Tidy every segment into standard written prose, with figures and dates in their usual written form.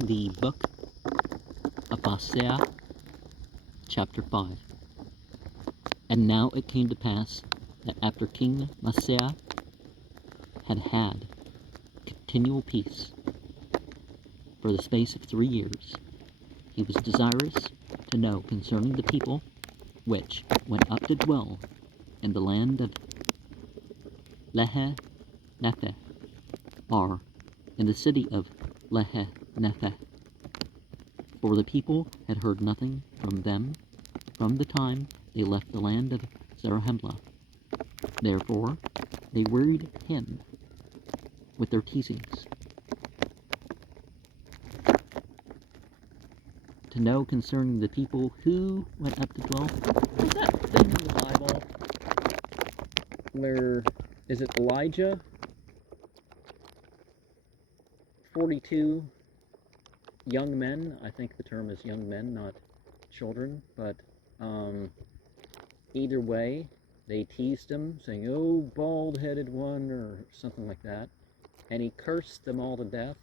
The book of Mosiah, chapter 5. And now it came to pass that after King Mosiah had had continual peace for the space of 3 years, he was desirous to know concerning the people which went up to dwell in the land of Lehe-Nepheh, or in the city of Lehe-Nepheh. For the people had heard nothing from them from the time they left the land of Zarahemla. Therefore they wearied him with their teasings. To know concerning the people who went up to dwell. Is that thing in the Bible where, is it Elijah? 42 young men, I think the term is young men, not children, but either way, they teased him, saying, "Oh, bald-headed one," or something like that, and he cursed them all to death.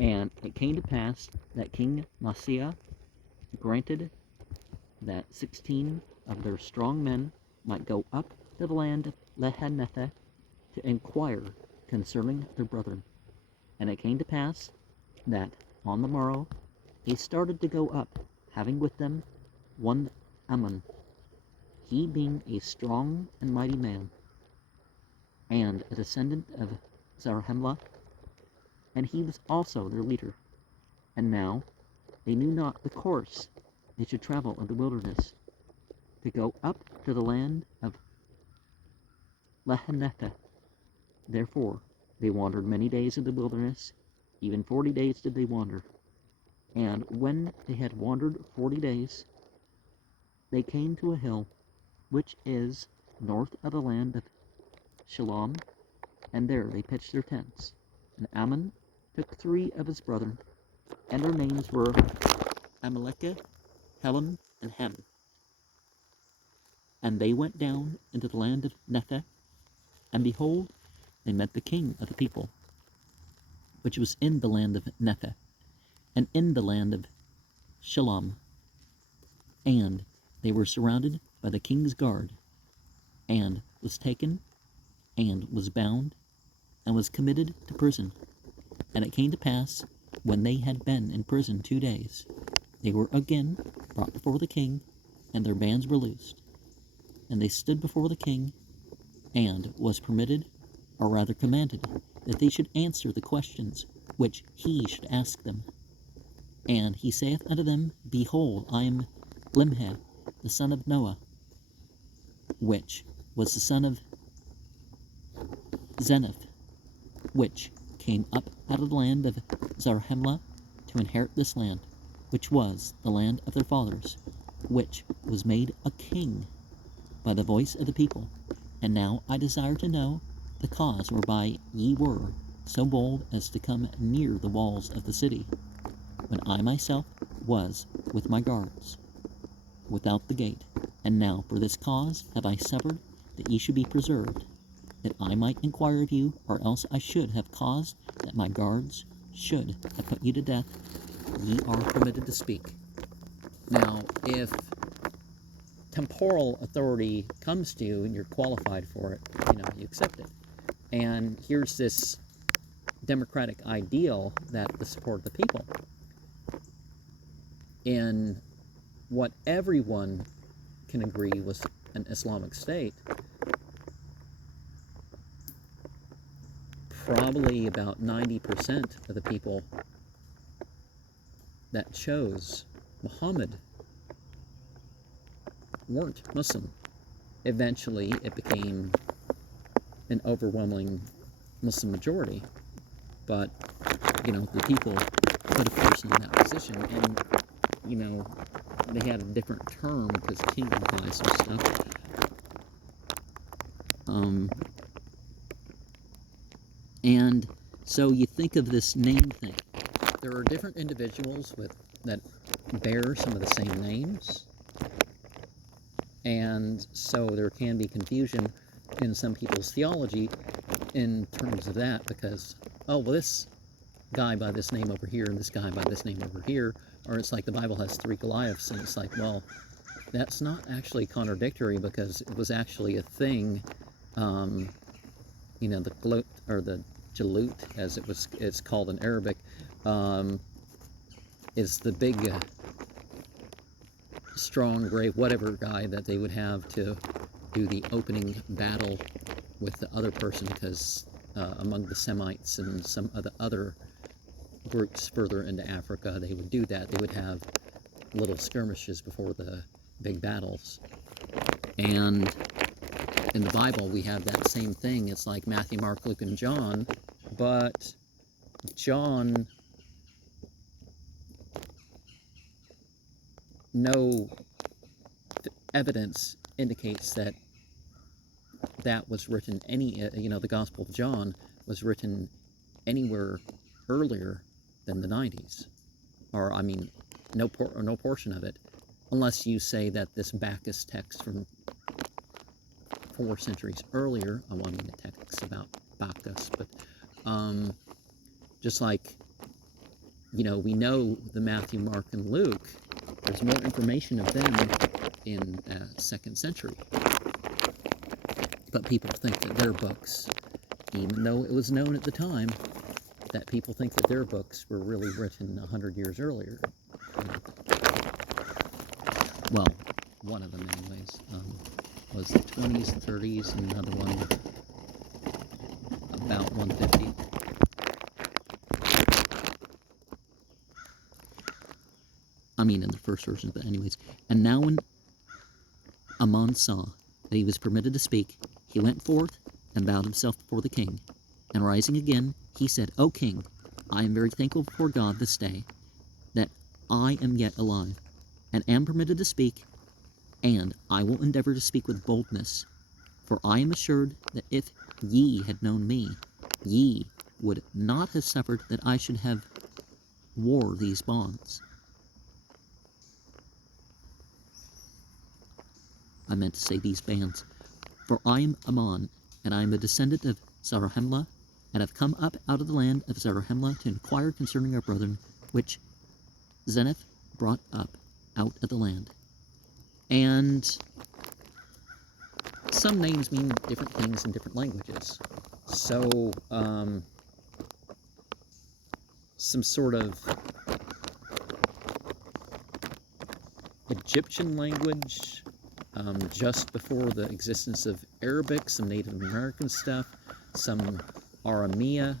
And it came to pass that King Mosiah granted that 16 of their strong men might go up to the land of Lehe-Nepheh to inquire concerning their brethren. And it came to pass that on the morrow they started to go up, having with them one Ammon, he being a strong and mighty man, and a descendant of Zarahemla, and he was also their leader. And now they knew not the course they should travel in the wilderness, to go up to the land of Lehe-Nepheh. Therefore they wandered many days in the wilderness, even 40 days did they wander. And when they had wandered 40 days, they came to a hill which is north of the land of Shalom, and there they pitched their tents. And Ammon took 3 of his brethren, and their names were Amalekah, Helam, and Ham. And they went down into the land of Nepheh, and behold, they met the king of the people, which was in the land of Nepheh, and in the land of Shalom. And they were surrounded by the king's guard, and was taken, and was bound, and was committed to prison. And it came to pass, when they had been in prison 2 days, they were again brought before the king, and their bands were loosed. And they stood before the king, and was permitted, or rather commanded, that they should answer the questions which he should ask them. And he saith unto them, Behold, I am Limhi, the son of Noah, which was the son of Zeniff, which came up out of the land of Zarahemla to inherit this land, which was the land of their fathers, which was made a king by the voice of the people. And now I desire to know the cause whereby ye were so bold as to come near the walls of the city, when I myself was with my guards without the gate. And now for this cause have I suffered that ye should be preserved, that I might inquire of you, or else I should have caused that my guards should have put you to death. Ye are permitted to speak. Now, if temporal authority comes to you and you're qualified for it, you accept it. And here's this democratic ideal that the support of the people. In what everyone can agree was an Islamic state, probably about 90% of the people that chose Muhammad weren't Muslim. Eventually it became an overwhelming Muslim majority, but the people put a person in that position, and they had a different term because the king would buy some stuff. And so you think of this name thing. There are different individuals that bear some of the same names, and so there can be confusion. in some people's theology in terms of that, because, oh, well, this guy by this name over here and this guy by this name over here, or it's like the Bible has 3 Goliaths, and it's like, well, that's not actually contradictory, because it was actually a thing. You know, the gloat, or the jalut, as it's called in Arabic, is the big, strong, brave, whatever guy that they would have to do the opening battle with the other person, because among the Semites and some of the other groups further into Africa, they would do that. They would have little skirmishes before the big battles. And in the Bible, we have that same thing. It's like Matthew, Mark, Luke, and John, but John, no evidence indicates that that was written the Gospel of John was written anywhere earlier than the 90s, or I mean, no portion of it, unless you say that this Bacchus text from 4 centuries earlier. I mean, the text about Bacchus, but just like, we know the Matthew, Mark, and Luke, there's more information of them in the 2nd century. But people think that their books, even though it was known at the time, that people think that their books were really written 100 years earlier. Well, one of them anyways, was the 20s and 30s, and another one about 150. I mean, in the first version, but anyways. And now when Ammon saw that he was permitted to speak, he went forth and bowed himself before the king. And rising again, he said, O king, I am very thankful before God this day that I am yet alive, and am permitted to speak, and I will endeavor to speak with boldness. For I am assured that if ye had known me, ye would not have suffered that I should have wore these bonds. I meant to say these bands. For I am Ammon, and I am a descendant of Zarahemla, and have come up out of the land of Zarahemla to inquire concerning our brethren, which Zenith brought up out of the land. And some names mean different things in different languages. So, some sort of Egyptian language, just before the existence of Arabic, some Native American stuff, some Aramea.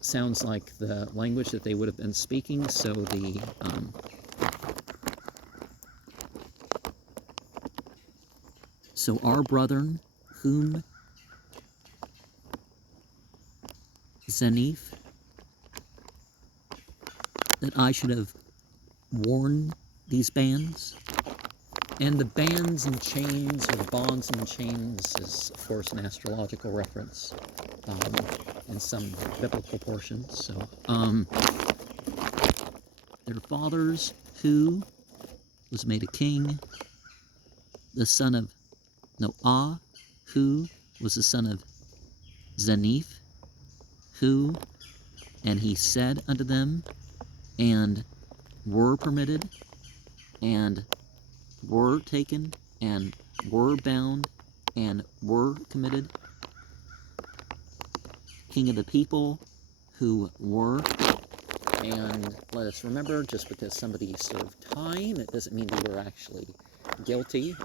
Sounds like the language that they would have been speaking, so the so our brethren, whom Zenith, that I should have worn these bands. And the bands and chains, or bonds and chains, is of course an astrological reference in some biblical portions. So, their fathers, who was made a king, the son of Noah, who was the son of Zenith, who, and he said unto them, and were permitted, and were taken, and were bound, and were committed, king of the people, who were. And let us remember, just because somebody served time, it doesn't mean they were actually guilty,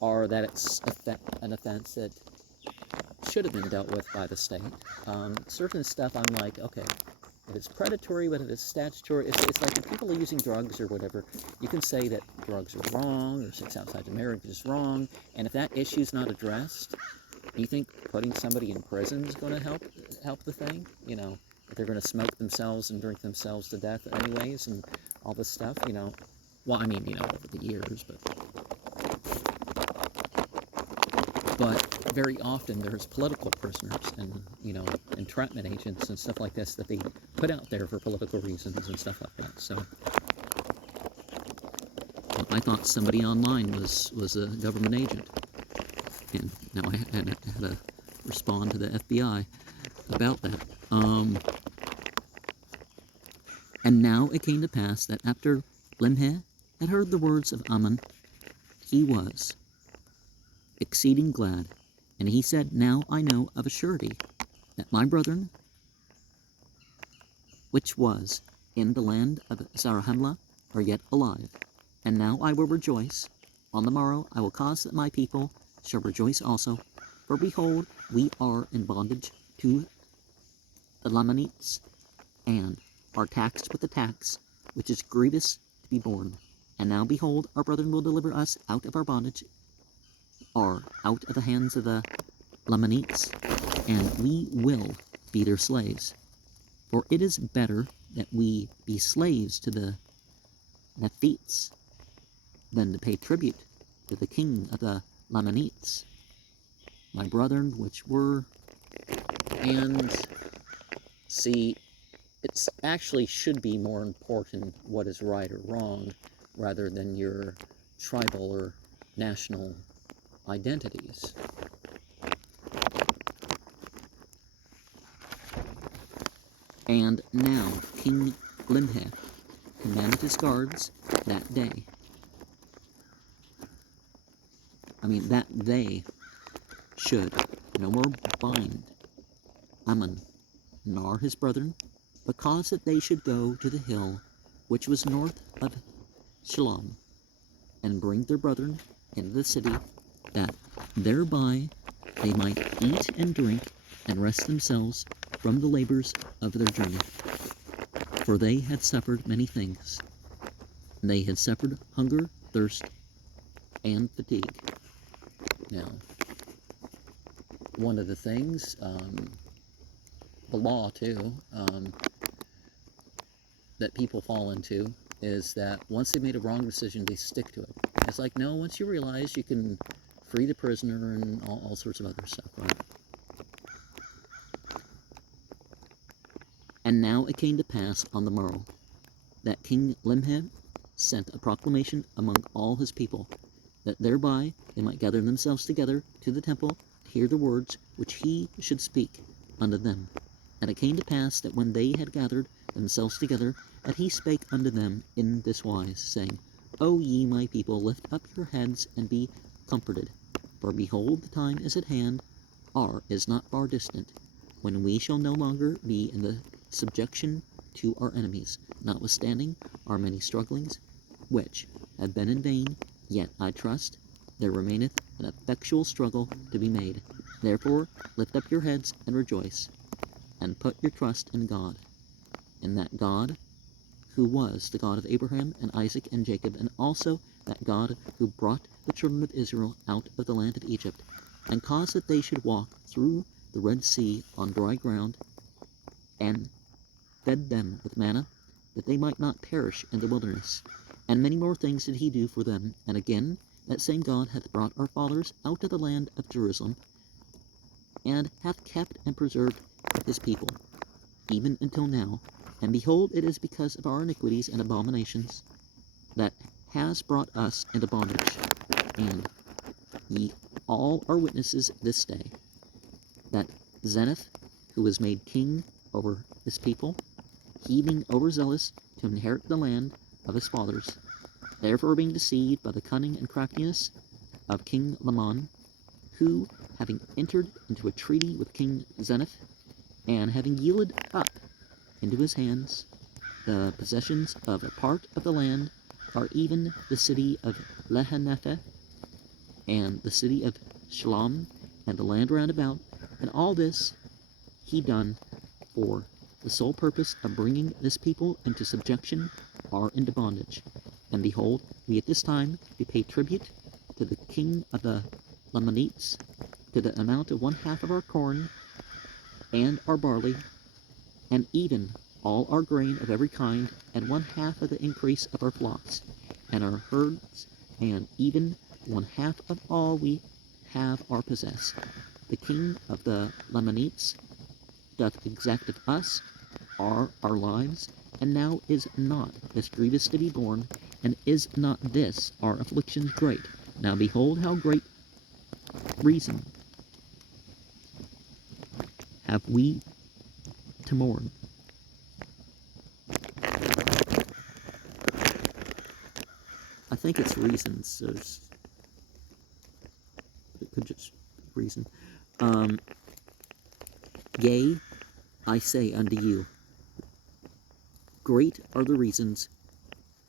or that it's an offense that should have been dealt with by the state. Certain stuff, I'm like, okay, if it's predatory, but if it's statutory, it's like if people are using drugs or whatever, you can say that drugs are wrong, or sex outside of marriage is wrong, and if that issue's not addressed, you think putting somebody in prison is going to help the thing? If they're going to smoke themselves and drink themselves to death anyways, and all this stuff, well, I mean, over the years, but very often there's political prisoners and, entrapment agents and stuff like this that they put out there for political reasons and stuff like that. So I thought somebody online was a government agent. And now I had to respond to the FBI about that. And now it came to pass that after Limhi had heard the words of Ammon, he was exceeding glad, and he said, Now I know of a surety that my brethren, which was in the land of Zarahemla, are yet alive. And now I will rejoice. On the morrow I will cause that my people shall rejoice also. For behold, we are in bondage to the Lamanites, and are taxed with a tax which is grievous to be borne. And now behold, our brethren will deliver us out of our bondage, or out of the hands of the Lamanites, and we will be their slaves. For it is better that we be slaves to the Nephites than to pay tribute to the king of the Lamanites, my brethren which were. And see, it actually should be more important what is right or wrong rather than your tribal or national identities. And now King Limhi commanded his guards that they should no more bind Ammon nor his brethren, but cause that they should go to the hill which was north of Shalom, and bring their brethren into the city, that thereby they might eat and drink and rest themselves from the labors of their journey. For they had suffered many things. They had suffered hunger, thirst, and fatigue. Now, one of the things, the law too, that people fall into is that once they made a wrong decision, they stick to it. It's like, no, once you realize you can free the prisoner and all sorts of other stuff, right? And now it came to pass on the morrow that King Limhi sent a proclamation among all his people, that thereby they might gather themselves together to the temple to hear the words which he should speak unto them. And it came to pass that when they had gathered themselves together, that he spake unto them in this wise, saying, O ye my people, lift up your heads and be comforted. For behold, the time is at hand, is not far distant, when we shall no longer be in the subjection to our enemies, notwithstanding our many strugglings, which have been in vain, yet I trust there remaineth an effectual struggle to be made. Therefore lift up your heads and rejoice, and put your trust in God, in that God who was the God of Abraham and Isaac and Jacob, and also that God who brought the children of Israel out of the land of Egypt, and caused that they should walk through the Red Sea on dry ground, and fed them with manna, that they might not perish in the wilderness. And many more things did he do for them. And again, that same God hath brought our fathers out of the land of Jerusalem, and hath kept and preserved his people, even until now. And behold, it is because of our iniquities and abominations that has brought us into bondage. And ye all are witnesses this day, that Zenith, who was made king over his people, he being overzealous to inherit the land of his fathers, therefore being deceived by the cunning and craftiness of King Lamon, who, having entered into a treaty with King Zenith, and having yielded up into his hands the possessions of a part of the land, are even the city of Lehanetha, and the city of Shalom, and the land round about, and all this he done for the sole purpose of bringing this people into subjection or into bondage. And behold, we at this time do pay tribute to the king of the Lamanites, to the amount of 1/2 of our corn, and our barley, and even all our grain of every kind, and 1/2 of the increase of our flocks, and our herds, and even 1/2 of all we have or possess. The king of the Lamanites doth exact of us our lives, and now is not this grievous to be borne, and is not this our affliction great? Now behold how great reason have we to mourn? I think it's reasons. It could just be reason. Yea, I say unto you, great are the reasons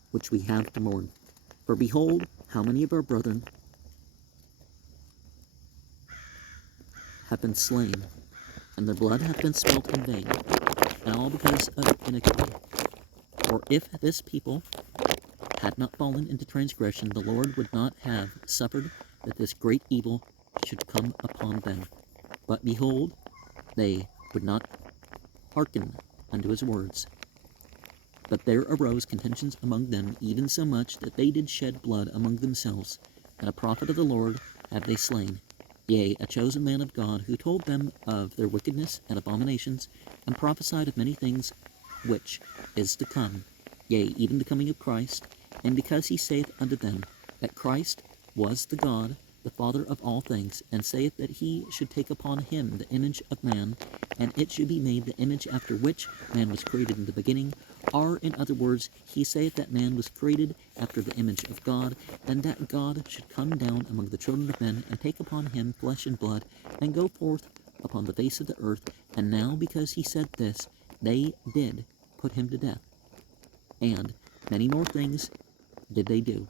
which we have to mourn. For behold, how many of our brethren have been slain, and their blood hath been spilt in vain, and all because of iniquity. For if this people had not fallen into transgression, the Lord would not have suffered that this great evil should come upon them. But behold, they would not hearken unto his words. But there arose contentions among them, even so much that they did shed blood among themselves, and a prophet of the Lord have they slain, yea, a chosen man of God, who told them of their wickedness and abominations, and prophesied of many things which is to come, yea, even the coming of Christ. And because he saith unto them that Christ was the God, the Father of all things, and saith that he should take upon him the image of man, and it should be made the image after which man was created in the beginning, or, in other words, he saith that man was created after the image of God, and that God should come down among the children of men, and take upon him flesh and blood, and go forth upon the face of the earth. And now, because he said this, they did put him to death. And many more things did they do,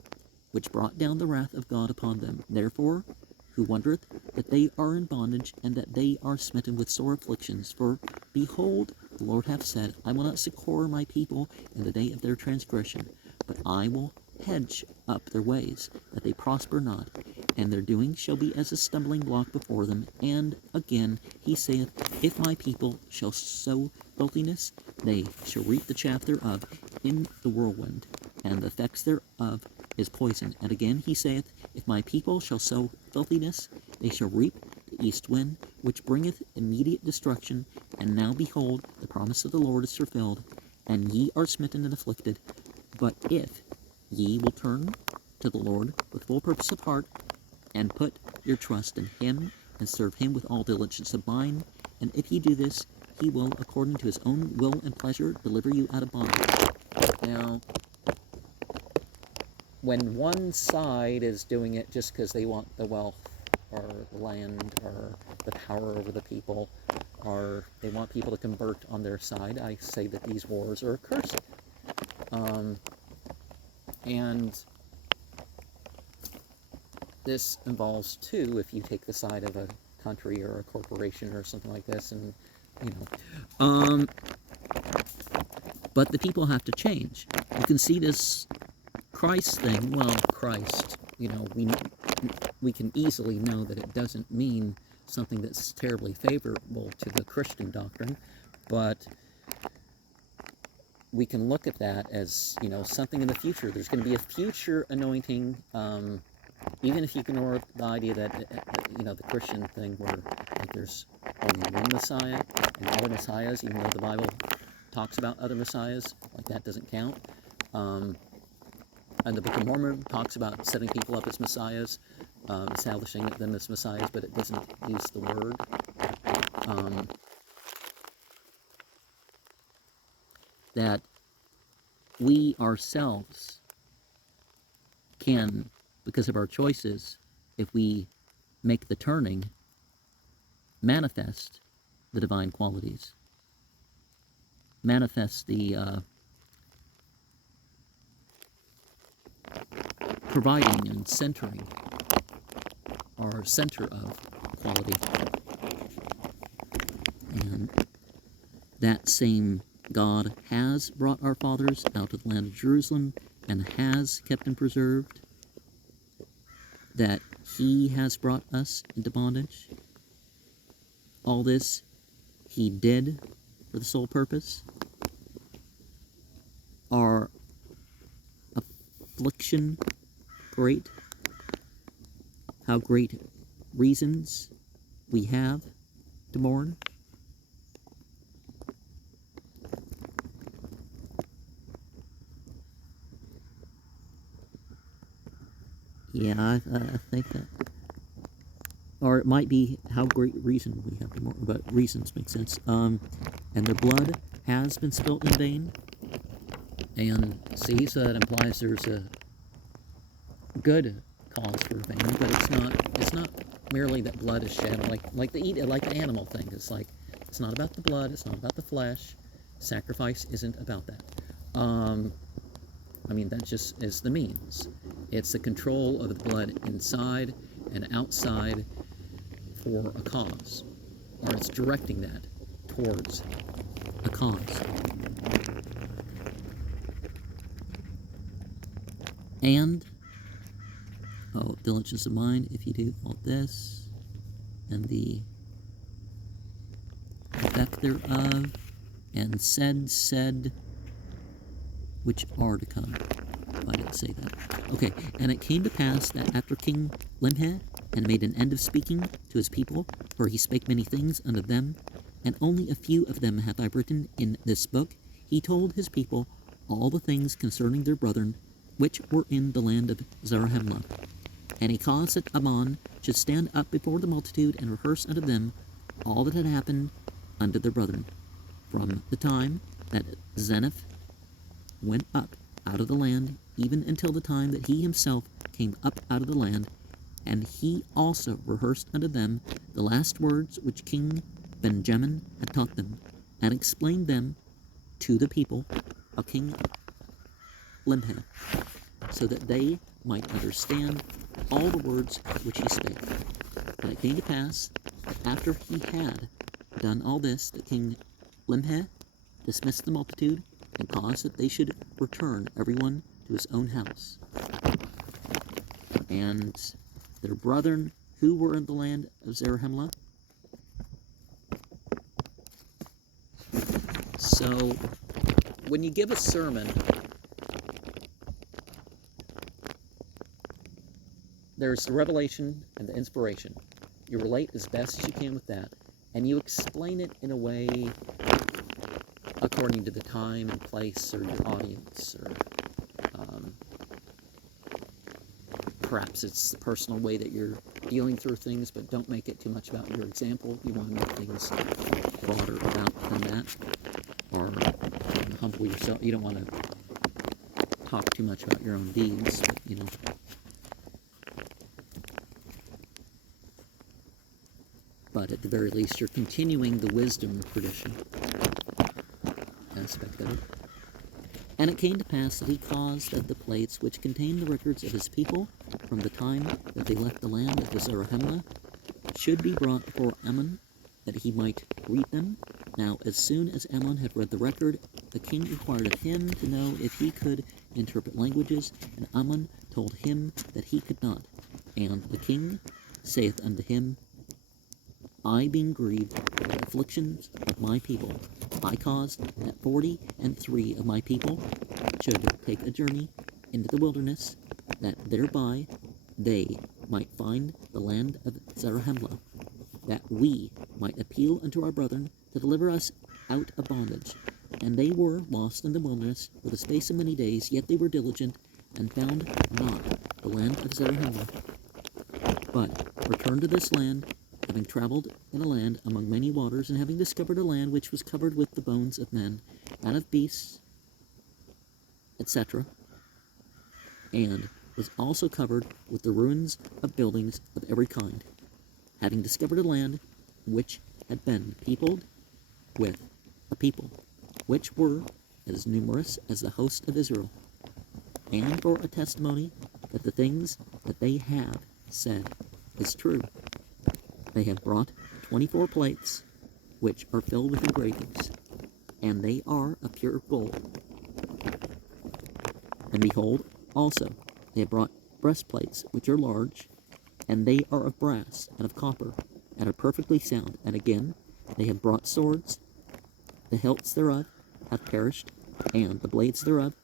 which brought down the wrath of God upon them. Therefore, who wondereth that they are in bondage, and that they are smitten with sore afflictions? For, behold, the Lord hath said, I will not succor my people in the day of their transgression, but I will hedge up their ways, that they prosper not, and their doing shall be as a stumbling block before them. And again he saith, if my people shall sow filthiness, they shall reap the chaff thereof in the whirlwind, and the effects thereof is poison. And again he saith, if my people shall sow filthiness, they shall reap the east wind, which bringeth immediate destruction. And now behold, the promise of the Lord is fulfilled, and ye are smitten and afflicted. But if ye will turn to the Lord with full purpose of heart, and put your trust in him, and serve him with all diligence of mind, and if ye do this, he will, according to his own will and pleasure, deliver you out of bondage. Now, when one side is doing it just because they want the wealth or the land or the power over the people, or they want people to convert on their side, I say that these wars are accursed. And this involves, too, if you take the side of a country or a corporation or something like this, and, you know. But the people have to change. You can see this Christ thing. Well, Christ, you know, we can easily know that it doesn't mean something that's terribly favorable to the Christian doctrine, but we can look at that as, you know, something in the future. There's going to be a future anointing, even if you ignore the idea that, you know, the Christian thing where, like, there's only one Messiah and other Messiahs, even though the Bible talks about other Messiahs, like that doesn't count. And the Book of Mormon talks about setting people up as Messiahs, establishing them as Messiahs, but it doesn't use the word. That we ourselves can, because of our choices, if we make the turning, manifest the divine qualities, manifest the providing and centering, our center of quality. And that same God has brought our fathers out of the land of Jerusalem and has kept and preserved, that he has brought us into bondage. All this he did for the sole purpose. Our affliction great? How great reasons we have to mourn? Yeah, I think that or it might be how great reason we have, but reasons make sense. And their blood has been spilt in vain. And see, so that implies there's a good cause for vain, but it's not merely that blood is shed, like the animal thing. It's like, it's not about the blood, it's not about the flesh. Sacrifice isn't about that. I mean, that just is the means. It's the control of the blood inside and outside for a cause, or it's directing that towards a cause. And, oh, diligence of mind, if you do all this, and the effect thereof, and said, which are to come. I didn't say that. Okay, and it came to pass that after King Limhi had made an end of speaking to his people, for he spake many things unto them, and only a few of them hath I written in this book, he told his people all the things concerning their brethren, which were in the land of Zarahemla. And he caused that Ammon should stand up before the multitude and rehearse unto them all that had happened unto their brethren, from the time that Zeneph went up out of the land, even until the time that he himself came up out of the land. And he also rehearsed unto them the last words which King Benjamin had taught them, and explained them to the people of King Limhi, so that they might understand all the words which he spake. And it came to pass that after he had done all this, that King Limhi dismissed the multitude, and caused that they should return everyone to his own house. And their brethren who were in the land of Zarahemla. So, when you give a sermon, there's the revelation and the inspiration. You relate as best as you can with that, and you explain it in a way according to the time and place or your audience, or perhaps it's the personal way that you're dealing through things, but don't make it too much about your example. You want to make things broader about than that, or humble yourself. You don't want to talk too much about your own deeds, but, you know. But at the very least, you're continuing the wisdom tradition aspect of it. And it came to pass that he caused that the plates which contained the records of his people from the time that they left the land of Zarahemla should be brought before Ammon, that he might read them. Now, as soon as Ammon had read the record, the king inquired of him to know if he could interpret languages, and Ammon told him that he could not. And the king saith unto him, I being grieved for the afflictions of my people, I caused that 43 of my people should take a journey into the wilderness, that thereby they might find the land of Zarahemla, that we might appeal unto our brethren to deliver us out of bondage. And they were lost in the wilderness for the space of many days, yet they were diligent, and found not the land of Zarahemla, but returned to this land, having traveled in a land among many waters, and having discovered a land which was covered with the bones of men, and of beasts, etc., and was also covered with the ruins of buildings of every kind, having discovered a land which had been peopled with a people, which were as numerous as the host of Israel, and for a testimony that the things that they have said is true. They have brought 24 plates, which are filled with engravings, and they are of pure gold. And behold, also, they have brought breastplates, which are large, and they are of brass and of copper, and are perfectly sound. And again, they have brought swords, the hilts thereof have perished, and the blades thereof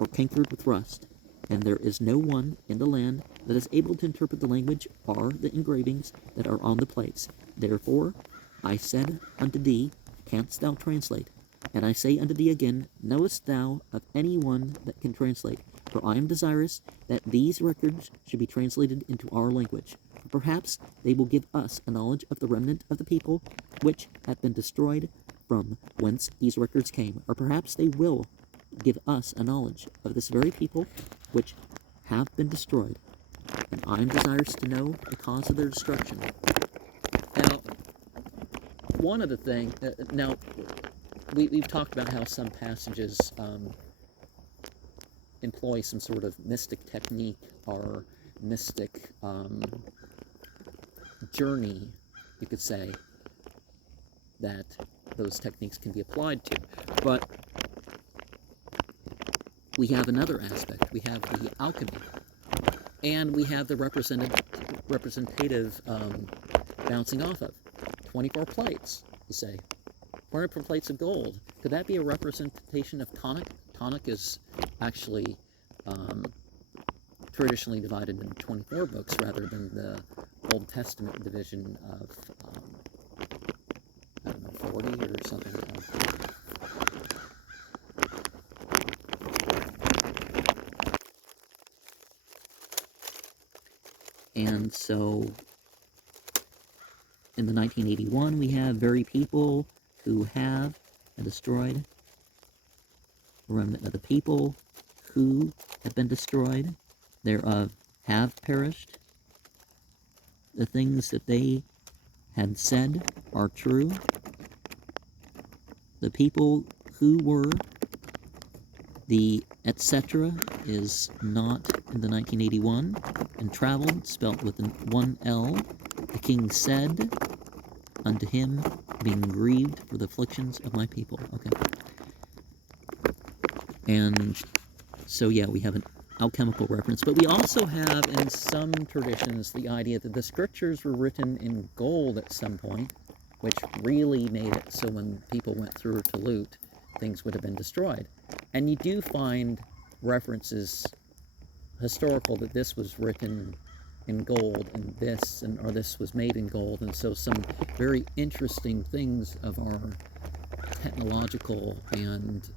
are cankered with rust. And there is no one in the land that is able to interpret the language or the engravings that are on the plates. Therefore I said unto thee, canst thou translate? And I say unto thee again, knowest thou of any one that can translate? For I am desirous that these records should be translated into our language. For perhaps they will give us a knowledge of the remnant of the people which have been destroyed from whence these records came. Or perhaps they will give us a knowledge of this very people which have been destroyed. And I am desirous to know the cause of their destruction. Now, one of the things, we've talked about how some passages employ some sort of mystic technique or mystic journey, you could say, that those techniques can be applied to. But we have another aspect. We have the alchemy, and we have the representative bouncing off of 24 plates, you say. 24 plates of gold. Could that be a representation of tonic? Tonic is actually traditionally divided into 24 books rather than the Old Testament division of, I don't know, 40 or something like that. And so, in the 1981, we have very people who have destroyed the remnant of the people who have been destroyed, thereof have perished. The things that they had said are true. The people who were, the etc. is not in the 1981, and traveled, spelt with one L. The king said unto him, being grieved for the afflictions of my people. Okay. And so, yeah, we have an alchemical reference, but we also have in some traditions the idea that the scriptures were written in gold at some point, which really made it so when people went through to loot, things would have been destroyed. And you do find references historical that this was written in gold, and this, or this was made in gold, and so some very interesting things of our technological and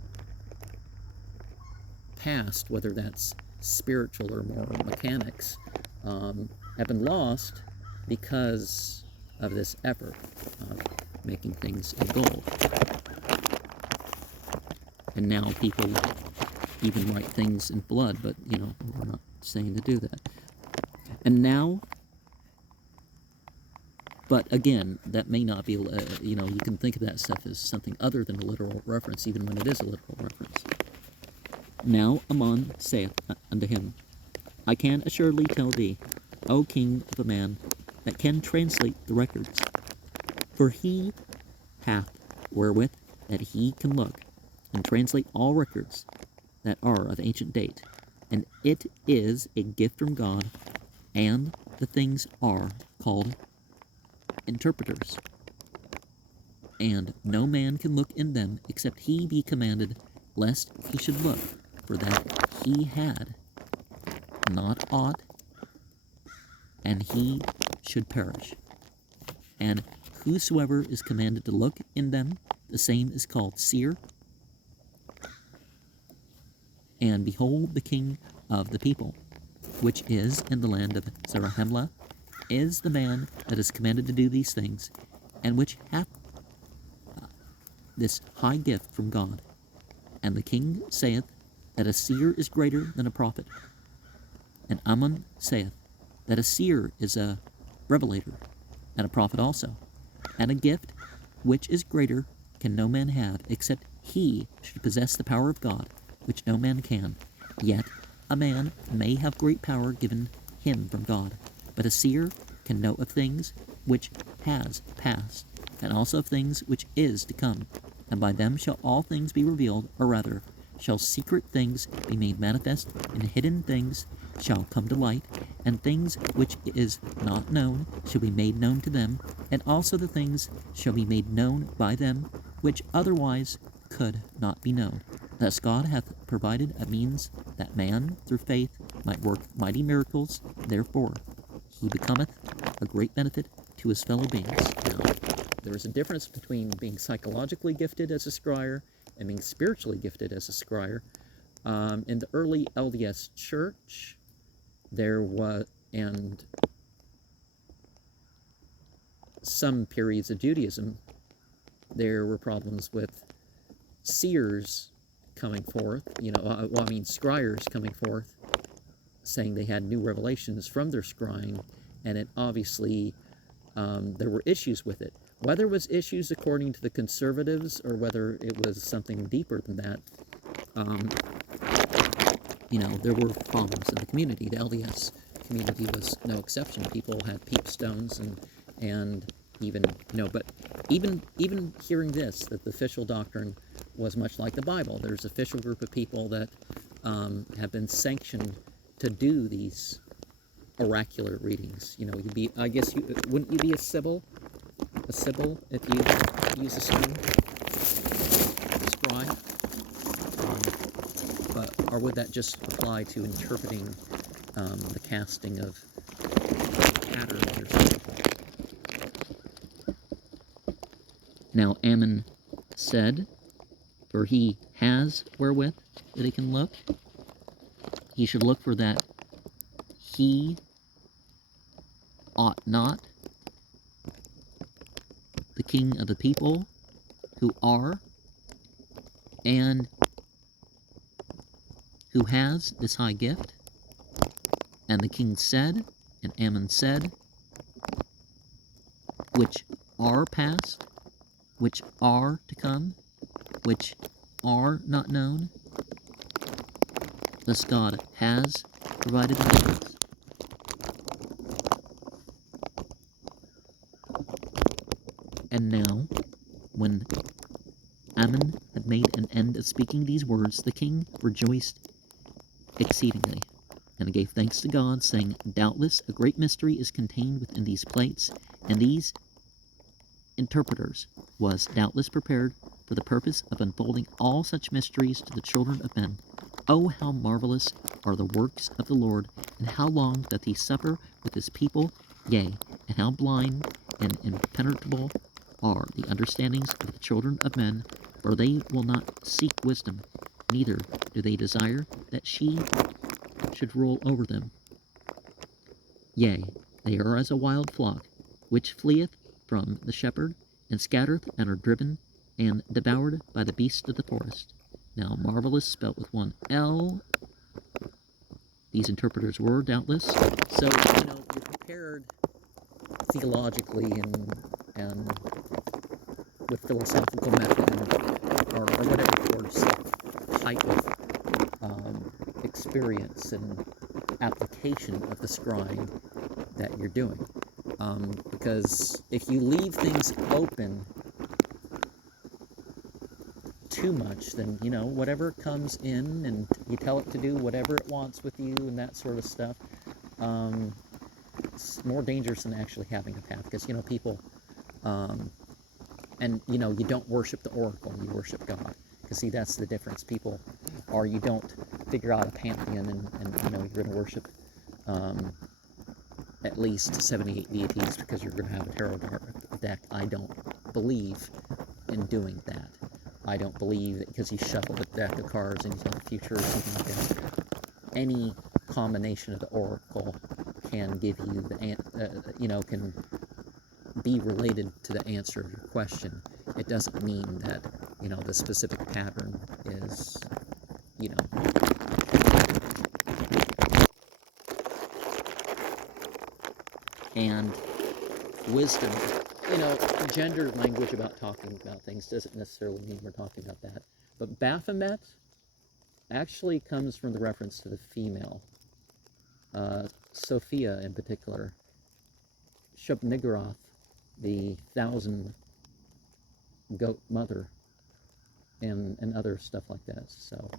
past, whether that's spiritual or more mechanics, have been lost because of this effort of making things in gold. And now people even write things in blood, but, you know, we're not saying to do that. And now, but again, that may not be, you know, you can think of that stuff as something other than a literal reference, even when it is a literal reference. Now Ammon saith unto him, I can assuredly tell thee, O king of a man, that can translate the records. For he hath wherewith that he can look, and translate all records that are of ancient date. And it is a gift from God, and the things are called interpreters. And no man can look in them except he be commanded, lest he should look, for that he had not aught, and he should perish. And whosoever is commanded to look in them, the same is called seer. And behold, the king of the people, which is in the land of Zarahemla, is the man that is commanded to do these things, and which hath this high gift from God. And the king saith that a seer is greater than a prophet. And Ammon saith that a seer is a revelator, and a prophet also. And a gift which is greater can no man have, except he should possess the power of God, which no man can. Yet a man may have great power given him from God, but a seer can know of things which has passed, and also of things which is to come. And by them shall all things be revealed, or rather, shall secret things be made manifest, and hidden things shall come to light, and things which is not known shall be made known to them, and also the things shall be made known by them which otherwise could not be known. Thus God hath provided a means that man, through faith, might work mighty miracles. Therefore he becometh a great benefit to his fellow beings. Now, there is a difference between being psychologically gifted as a scryer and being spiritually gifted as a scryer. In the early LDS church, there was, and some periods of Judaism, there were problems with seers coming forth, scryers coming forth, saying they had new revelations from their scrying, and it obviously, there were issues with it. Whether it was issues according to the conservatives or whether it was something deeper than that, there were problems in the community. The LDS community was no exception. People had peep stones and even, but even hearing this, that the official doctrine was much like the Bible. There's an official group of people that have been sanctioned to do these oracular readings. You'd be, I guess, wouldn't you be a sibyl? A sibyl if you use a stone? Scribe? Or would that just apply to interpreting the casting of patterns or something? Now Ammon said, for he has wherewith that he can look, he should look for that he ought not, the king of the people who are and who has this high gift. And the king said, and Ammon said, which are past, which are to come, which are not known, thus God has provided them. And now, when Ammon had made an end of speaking these words, the king rejoiced exceedingly, and gave thanks to God, saying, doubtless a great mystery is contained within these plates, and these interpreters was doubtless prepared for the purpose of unfolding all such mysteries to the children of men. Oh, how marvelous are the works of the Lord, and how long doth he suffer with his people, yea, and how blind and impenetrable are the understandings of the children of men, for they will not seek wisdom, neither do they desire that she should rule over them. Yea, they are as a wild flock, which fleeth from the shepherd, and scattereth, and are driven and devoured by the beasts of the forest. Now marvelous spelt with one L. These interpreters were, doubtless. So, you're prepared theologically and with philosophical method or whatever course type of experience and application of the scrying that you're doing. Because if you leave things open too much, then, whatever comes in and you tell it to do whatever it wants with you and that sort of stuff, it's more dangerous than actually having a path. Because, people, and, you don't worship the oracle, you worship God. Because, see, that's the difference. People, or you don't figure out a pantheon and you're going to worship at least 78 deities because you're going to have a tarot deck. I don't believe in doing that. I don't believe that because you shuffle the deck of cards and you tell the future or something like that. Any combination of the oracle can give you the can be related to the answer of your question. It doesn't mean that the specific pattern is and wisdom. Gendered language about talking about things doesn't necessarily mean we're talking about that. But Baphomet actually comes from the reference to the female. Sophia in particular. Shub-Niggurath, the 1,000 goat mother, and other stuff like that. So